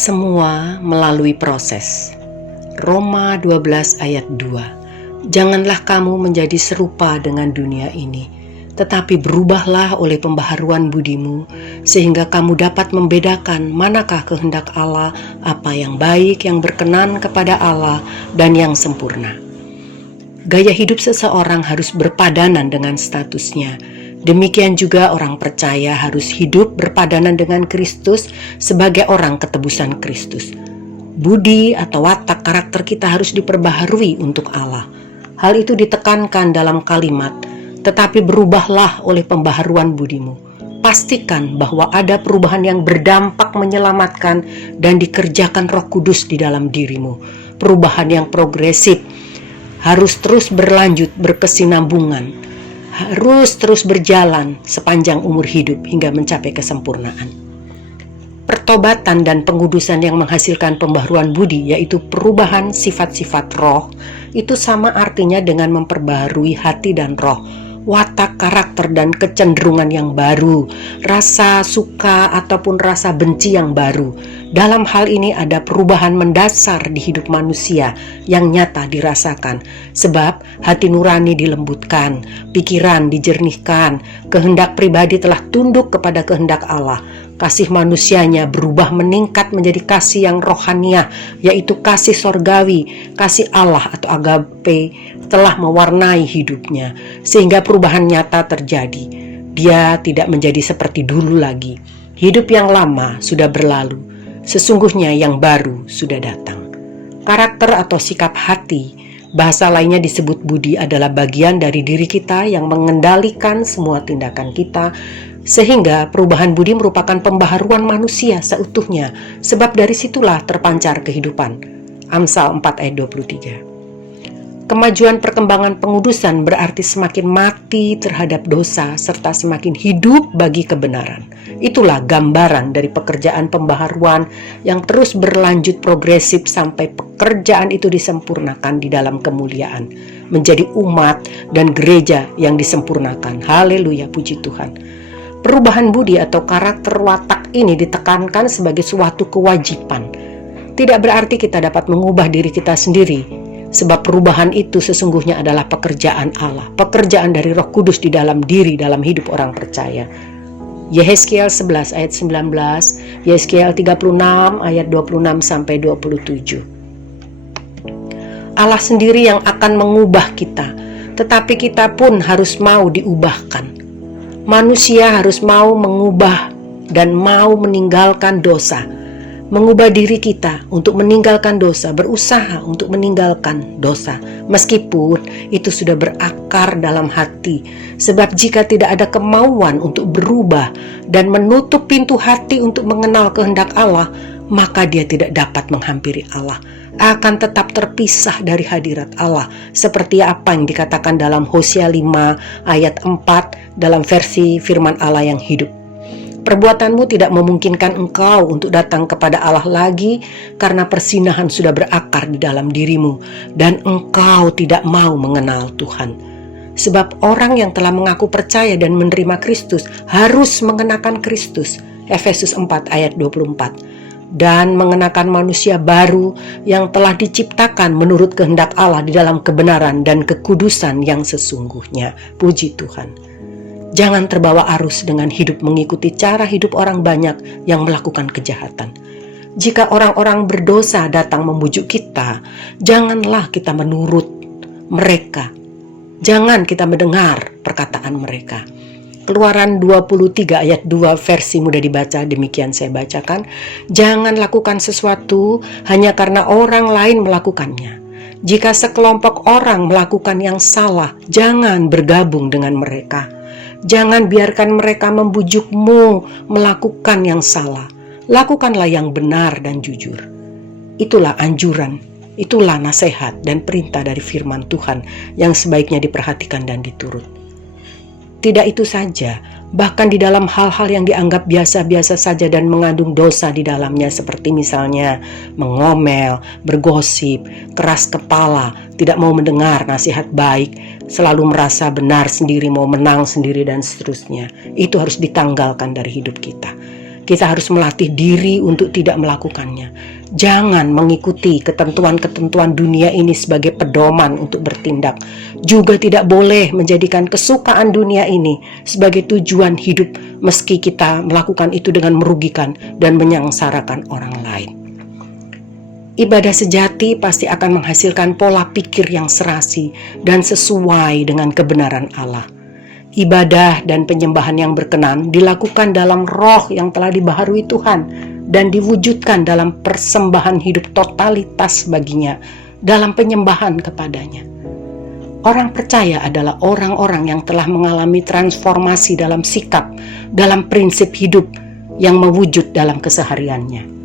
Semua melalui proses. Roma 12 ayat 2. Janganlah kamu menjadi serupa dengan dunia ini, tetapi berubahlah oleh pembaharuan budimu, sehingga kamu dapat membedakan manakah kehendak Allah, apa yang baik, yang berkenan kepada Allah, dan yang sempurna. Gaya hidup seseorang harus berpadanan dengan statusnya. Demikian juga orang percaya harus hidup berpadanan dengan Kristus sebagai orang ketebusan Kristus. Budi atau watak karakter kita harus diperbaharui untuk Allah. Hal itu ditekankan dalam kalimat, tetapi berubahlah oleh pembaharuan budimu. Pastikan bahwa ada perubahan yang berdampak menyelamatkan dan dikerjakan Roh Kudus di dalam dirimu. Perubahan yang progresif, harus terus berlanjut, berkesinambungan, harus terus berjalan sepanjang umur hidup hingga mencapai kesempurnaan. Pertobatan dan pengudusan yang menghasilkan pembaharuan budi, yaitu perubahan sifat-sifat roh, itu sama artinya dengan memperbaharui hati dan roh, watak, karakter, dan kecenderungan yang baru, rasa suka ataupun rasa benci yang baru. Dalam hal ini ada perubahan mendasar di hidup manusia yang nyata dirasakan, sebab hati nurani dilembutkan, pikiran dijernihkan, kehendak pribadi telah tunduk kepada kehendak Allah. Kasih manusianya berubah meningkat menjadi kasih yang rohaniah, yaitu kasih sorgawi, kasih Allah atau agape telah mewarnai hidupnya, sehingga perubahan nyata terjadi. Dia tidak menjadi seperti dulu lagi. Hidup yang lama sudah berlalu, sesungguhnya yang baru sudah datang. Karakter atau sikap hati, bahasa lainnya disebut budi, adalah bagian dari diri kita yang mengendalikan semua tindakan kita, sehingga perubahan budi merupakan pembaharuan manusia seutuhnya, sebab dari situlah terpancar kehidupan. Amsal 4 ayat 23. Kemajuan perkembangan pengudusan berarti semakin mati terhadap dosa serta semakin hidup bagi kebenaran. Itulah gambaran dari pekerjaan pembaharuan yang terus berlanjut progresif sampai pekerjaan itu disempurnakan di dalam kemuliaan, menjadi umat dan gereja yang disempurnakan. Haleluya, puji Tuhan. Perubahan budi atau karakter watak ini ditekankan sebagai suatu kewajiban. Tidak berarti kita dapat mengubah diri kita sendiri, sebab perubahan itu sesungguhnya adalah pekerjaan Allah, pekerjaan dari Roh Kudus di dalam diri, dalam hidup orang percaya. Yehezkiel 11 ayat 19, Yehezkiel 36 ayat 26 sampai 27. Allah sendiri yang akan mengubah kita, tetapi kita pun harus mau diubahkan. Manusia harus mau mengubah dan mau meninggalkan dosa, mengubah diri kita untuk meninggalkan dosa, berusaha untuk meninggalkan dosa, meskipun itu sudah berakar dalam hati. Sebab jika tidak ada kemauan untuk berubah dan menutup pintu hati untuk mengenal kehendak Allah, maka dia tidak dapat menghampiri Allah, akan tetap terpisah dari hadirat Allah, seperti apa yang dikatakan dalam Hosea 5 ayat 4 dalam versi firman Allah yang hidup. Perbuatanmu tidak memungkinkan engkau untuk datang kepada Allah lagi, karena persinahan sudah berakar di dalam dirimu dan engkau tidak mau mengenal Tuhan. Sebab orang yang telah mengaku percaya dan menerima Kristus harus mengenakan Kristus. Efesus 4 ayat 24. Dan mengenakan manusia baru yang telah diciptakan menurut kehendak Allah di dalam kebenaran dan kekudusan yang sesungguhnya. Puji Tuhan. Jangan terbawa arus dengan hidup mengikuti cara hidup orang banyak yang melakukan kejahatan. Jika orang-orang berdosa datang membujuk kita, janganlah kita menurut mereka. Jangan kita mendengar perkataan mereka. Keluaran 23 ayat 2 versi mudah dibaca, demikian saya bacakan. Jangan lakukan sesuatu hanya karena orang lain melakukannya. Jika sekelompok orang melakukan yang salah, jangan bergabung dengan mereka. Jangan biarkan mereka membujukmu melakukan yang salah. Lakukanlah yang benar dan jujur. Itulah anjuran, itulah nasihat dan perintah dari firman Tuhan yang sebaiknya diperhatikan dan diturut. Tidak itu saja, bahkan di dalam hal-hal yang dianggap biasa-biasa saja dan mengandung dosa di dalamnya, seperti misalnya mengomel, bergosip, keras kepala, tidak mau mendengar nasihat baik, selalu merasa benar sendiri, mau menang sendiri, dan seterusnya. Itu harus ditanggalkan dari hidup kita. kita harus melatih diri untuk tidak melakukannya. Jangan mengikuti ketentuan-ketentuan dunia ini sebagai pedoman untuk bertindak. Juga tidak boleh menjadikan kesukaan dunia ini sebagai tujuan hidup, meski kita melakukan itu dengan merugikan dan menyengsarakan orang lain. Ibadah sejati pasti akan menghasilkan pola pikir yang serasi dan sesuai dengan kebenaran Allah. Ibadah dan penyembahan yang berkenan dilakukan dalam roh yang telah dibaharui Tuhan dan diwujudkan dalam persembahan hidup totalitas baginya dalam penyembahan kepadanya. Orang percaya adalah orang-orang yang telah mengalami transformasi dalam sikap, dalam prinsip hidup yang mewujud dalam kesehariannya.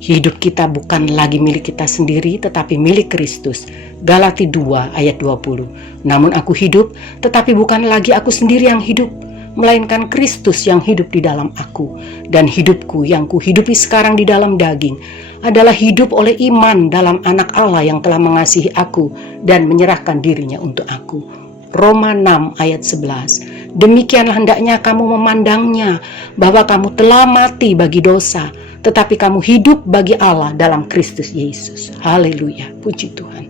Hidup kita bukan lagi milik kita sendiri, tetapi milik Kristus. Galati 2 ayat 20. Namun aku hidup, tetapi bukan lagi aku sendiri yang hidup, melainkan Kristus yang hidup di dalam aku. Dan hidupku yang kuhidupi sekarang di dalam daging adalah hidup oleh iman dalam Anak Allah yang telah mengasihi aku dan menyerahkan dirinya untuk aku. Roma 6 ayat 11. Demikianlah hendaknya kamu memandangnya, bahwa kamu telah mati bagi dosa, tetapi kamu hidup bagi Allah dalam Kristus Yesus. Haleluya, puji Tuhan.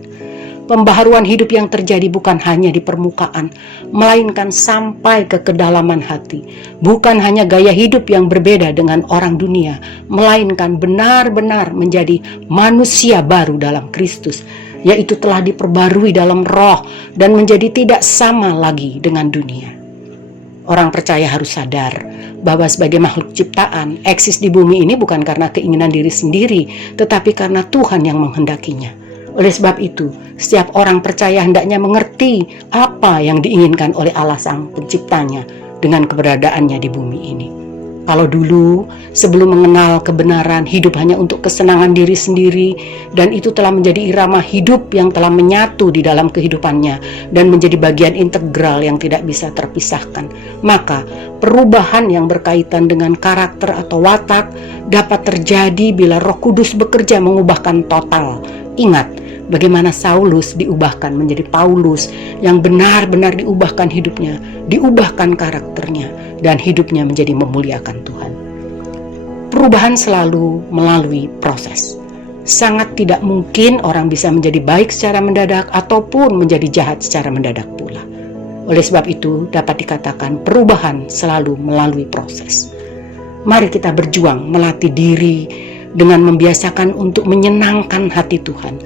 Pembaharuan hidup yang terjadi bukan hanya di permukaan, melainkan sampai ke kedalaman hati. Bukan hanya gaya hidup yang berbeda dengan orang dunia, melainkan benar-benar menjadi manusia baru dalam Kristus, yaitu telah diperbarui dalam roh dan menjadi tidak sama lagi dengan dunia. Orang percaya harus sadar bahwa sebagai makhluk ciptaan, eksis di bumi ini bukan karena keinginan diri sendiri, tetapi karena Tuhan yang menghendakinya. Oleh sebab itu, setiap orang percaya hendaknya mengerti apa yang diinginkan oleh Allah Sang Penciptanya dengan keberadaannya di bumi ini. Kalau dulu, sebelum mengenal kebenaran, hidup hanya untuk kesenangan diri sendiri, dan itu telah menjadi irama hidup yang telah menyatu di dalam kehidupannya dan menjadi bagian integral yang tidak bisa terpisahkan, maka perubahan yang berkaitan dengan karakter atau watak dapat terjadi bila Roh Kudus bekerja mengubahkan total. Ingat bagaimana Saulus diubahkan menjadi Paulus, yang benar-benar diubahkan hidupnya, diubahkan karakternya, dan hidupnya menjadi memuliakan Tuhan. Perubahan selalu melalui proses. Sangat tidak mungkin orang bisa menjadi baik secara mendadak ataupun menjadi jahat secara mendadak pula. Oleh sebab itu dapat dikatakan perubahan selalu melalui proses. Mari kita berjuang melatih diri dengan membiasakan untuk menyenangkan hati Tuhan.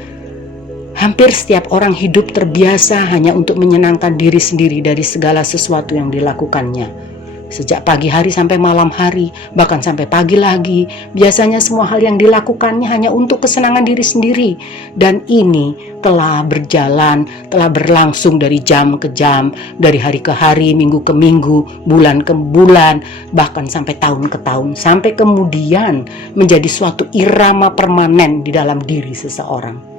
Hampir setiap orang hidup terbiasa hanya untuk menyenangkan diri sendiri dari segala sesuatu yang dilakukannya. Sejak pagi hari sampai malam hari, bahkan sampai pagi lagi, biasanya semua hal yang dilakukannya hanya untuk kesenangan diri sendiri. Dan ini telah berjalan, telah berlangsung dari jam ke jam, dari hari ke hari, minggu ke minggu, bulan ke bulan, bahkan sampai tahun ke tahun, sampai kemudian menjadi suatu irama permanen di dalam diri seseorang.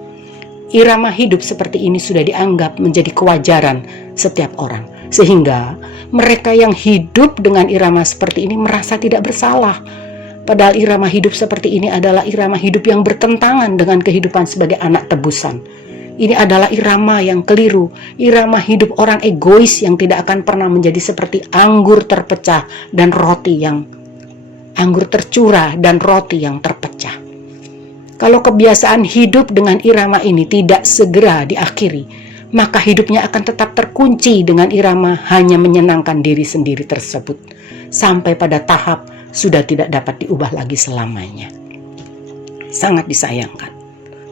Irama hidup seperti ini sudah dianggap menjadi kewajaran setiap orang, sehingga mereka yang hidup dengan irama seperti ini merasa tidak bersalah. Padahal irama hidup seperti ini adalah irama hidup yang bertentangan dengan kehidupan sebagai anak tebusan. Ini adalah irama yang keliru, irama hidup orang egois yang tidak akan pernah menjadi seperti anggur tercurah dan roti yang terpecah. Kalau kebiasaan hidup dengan irama ini tidak segera diakhiri, maka hidupnya akan tetap terkunci dengan irama hanya menyenangkan diri sendiri tersebut, sampai pada tahap sudah tidak dapat diubah lagi selamanya. Sangat disayangkan,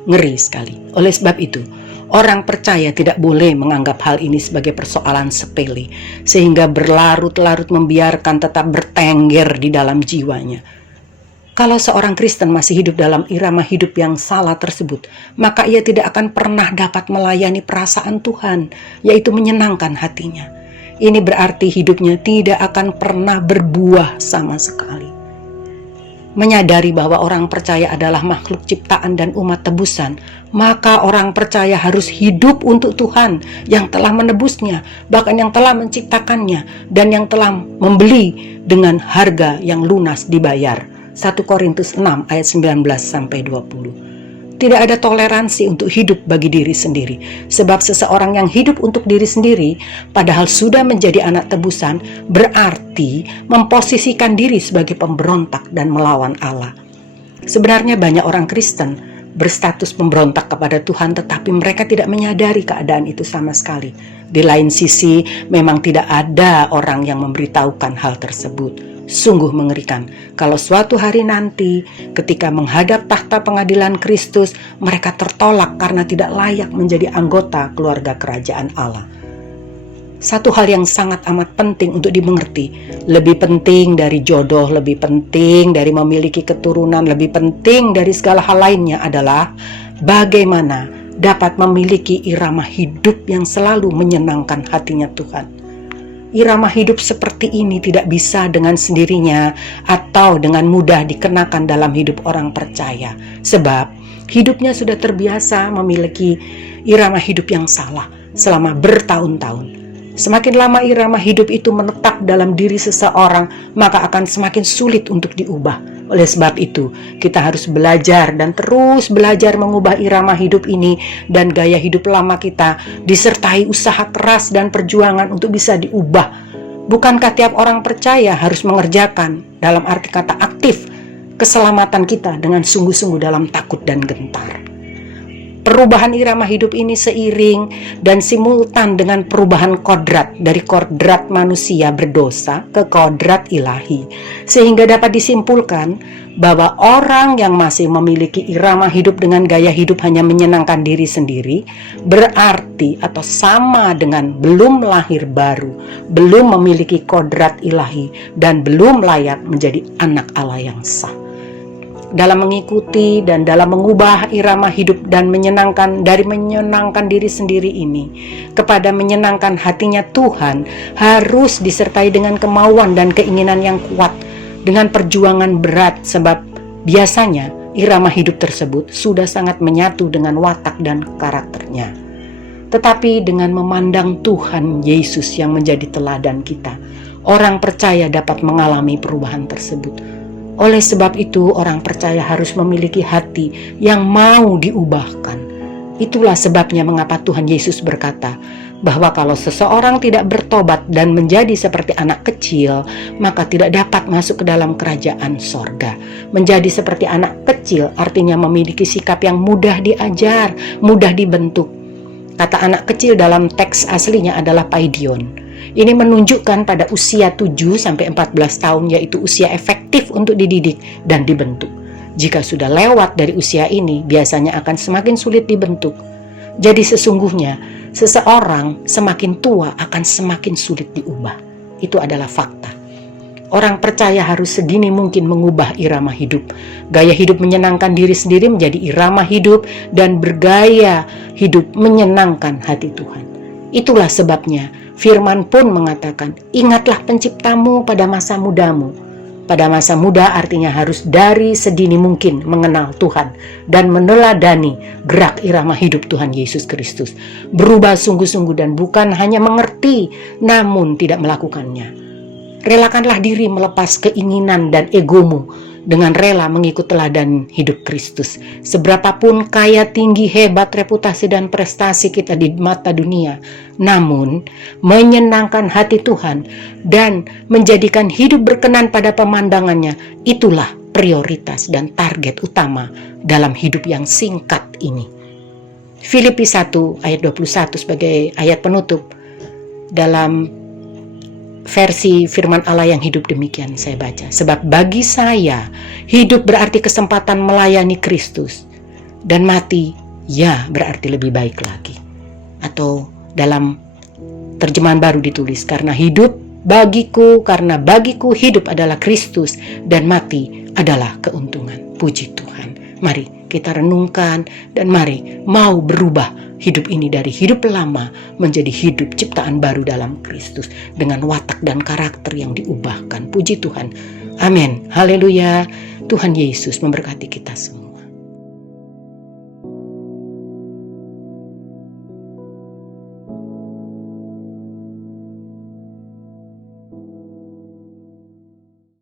ngeri sekali. Oleh sebab itu, orang percaya tidak boleh menganggap hal ini sebagai persoalan sepele, sehingga berlarut-larut membiarkan tetap bertengger di dalam jiwanya. Kalau seorang Kristen masih hidup dalam irama hidup yang salah tersebut, maka ia tidak akan pernah dapat melayani perasaan Tuhan, yaitu menyenangkan hatinya. Ini berarti hidupnya tidak akan pernah berbuah sama sekali. Menyadari bahwa orang percaya adalah makhluk ciptaan dan umat tebusan, maka orang percaya harus hidup untuk Tuhan yang telah menebusnya, bahkan yang telah menciptakannya, dan yang telah membeli dengan harga yang lunas dibayar. 1 Korintus 6 ayat 19-20. tidak ada toleransi untuk hidup bagi diri sendiri. Sebab seseorang yang hidup untuk diri sendiri, padahal sudah menjadi anak tebusan, berarti memposisikan diri sebagai pemberontak dan melawan Allah. Sebenarnya banyak orang Kristen berstatus pemberontak kepada Tuhan, tetapi mereka tidak menyadari keadaan itu sama sekali. Di lain sisi, memang tidak ada orang yang memberitahukan hal tersebut. Sungguh mengerikan kalau suatu hari nanti ketika menghadap tahta pengadilan Kristus, mereka tertolak karena tidak layak menjadi anggota keluarga kerajaan Allah. Satu hal yang sangat amat penting untuk dimengerti, lebih penting dari jodoh, lebih penting dari memiliki keturunan, lebih penting dari segala hal lainnya adalah bagaimana dapat memiliki irama hidup yang selalu menyenangkan hatinya Tuhan. Irama hidup seperti ini tidak bisa dengan sendirinya atau dengan mudah dikenakan dalam hidup orang percaya. Sebab hidupnya sudah terbiasa memiliki irama hidup yang salah selama bertahun-tahun. Semakin lama irama hidup itu menetap dalam diri seseorang, maka akan semakin sulit untuk diubah. Oleh sebab itu, kita harus belajar dan terus belajar mengubah irama hidup ini dan gaya hidup lama kita, disertai usaha keras dan perjuangan untuk bisa diubah. Bukankah tiap orang percaya harus mengerjakan, dalam arti kata aktif, keselamatan kita dengan sungguh-sungguh dalam takut dan gentar? Perubahan irama hidup ini seiring dan simultan dengan perubahan kodrat dari kodrat manusia berdosa ke kodrat ilahi, sehingga dapat disimpulkan bahwa orang yang masih memiliki irama hidup dengan gaya hidup hanya menyenangkan diri sendiri berarti atau sama dengan belum lahir baru, belum memiliki kodrat ilahi, dan belum layak menjadi anak Allah yang sah. Dalam mengikuti dan dalam mengubah irama hidup dan menyenangkan diri sendiri ini kepada menyenangkan hatinya Tuhan harus disertai dengan kemauan dan keinginan yang kuat, dengan perjuangan berat, sebab biasanya irama hidup tersebut sudah sangat menyatu dengan watak dan karakternya. Tetapi dengan memandang Tuhan Yesus yang menjadi teladan kita, orang percaya dapat mengalami perubahan tersebut. Oleh sebab itu, orang percaya harus memiliki hati yang mau diubahkan. Itulah sebabnya mengapa Tuhan Yesus berkata bahwa kalau seseorang tidak bertobat dan menjadi seperti anak kecil, maka tidak dapat masuk ke dalam kerajaan sorga. Menjadi seperti anak kecil artinya memiliki sikap yang mudah diajar, mudah dibentuk. Kata anak kecil dalam teks aslinya adalah paidion. Ini menunjukkan pada usia 7-14 tahun, yaitu usia efektif untuk dididik dan dibentuk. Jika sudah lewat dari usia ini, biasanya akan semakin sulit dibentuk. Jadi sesungguhnya, seseorang semakin tua akan semakin sulit diubah. Itu adalah fakta. Orang percaya harus sedini mungkin mengubah irama hidup. Gaya hidup menyenangkan diri sendiri menjadi irama hidup dan bergaya hidup menyenangkan hati Tuhan. Itulah sebabnya Firman pun mengatakan, ingatlah penciptamu pada masa mudamu. Pada masa muda artinya harus dari sedini mungkin mengenal Tuhan dan meneladani gerak irama hidup Tuhan Yesus Kristus. Berubah sungguh-sungguh dan bukan hanya mengerti, namun tidak melakukannya. Relakanlah diri melepas keinginan dan egomu dengan rela mengikut teladan hidup Kristus. Seberapapun kaya, tinggi, hebat, reputasi dan prestasi kita di mata dunia, namun menyenangkan hati Tuhan dan menjadikan hidup berkenan pada pemandangannya, itulah prioritas dan target utama dalam hidup yang singkat ini. Filipi 1 ayat 21 sebagai ayat penutup dalam versi firman Allah yang hidup demikian saya baca. Sebab bagi saya hidup berarti kesempatan melayani Kristus, dan mati ya berarti lebih baik lagi. Atau dalam terjemahan baru ditulis, karena bagiku hidup adalah Kristus dan mati adalah keuntungan. Puji Tuhan. Mari kita renungkan dan mari mau berubah hidup ini dari hidup lama menjadi hidup ciptaan baru dalam Kristus dengan watak dan karakter yang diubahkan. Puji Tuhan. Amin. Haleluya. Tuhan Yesus memberkati kita semua.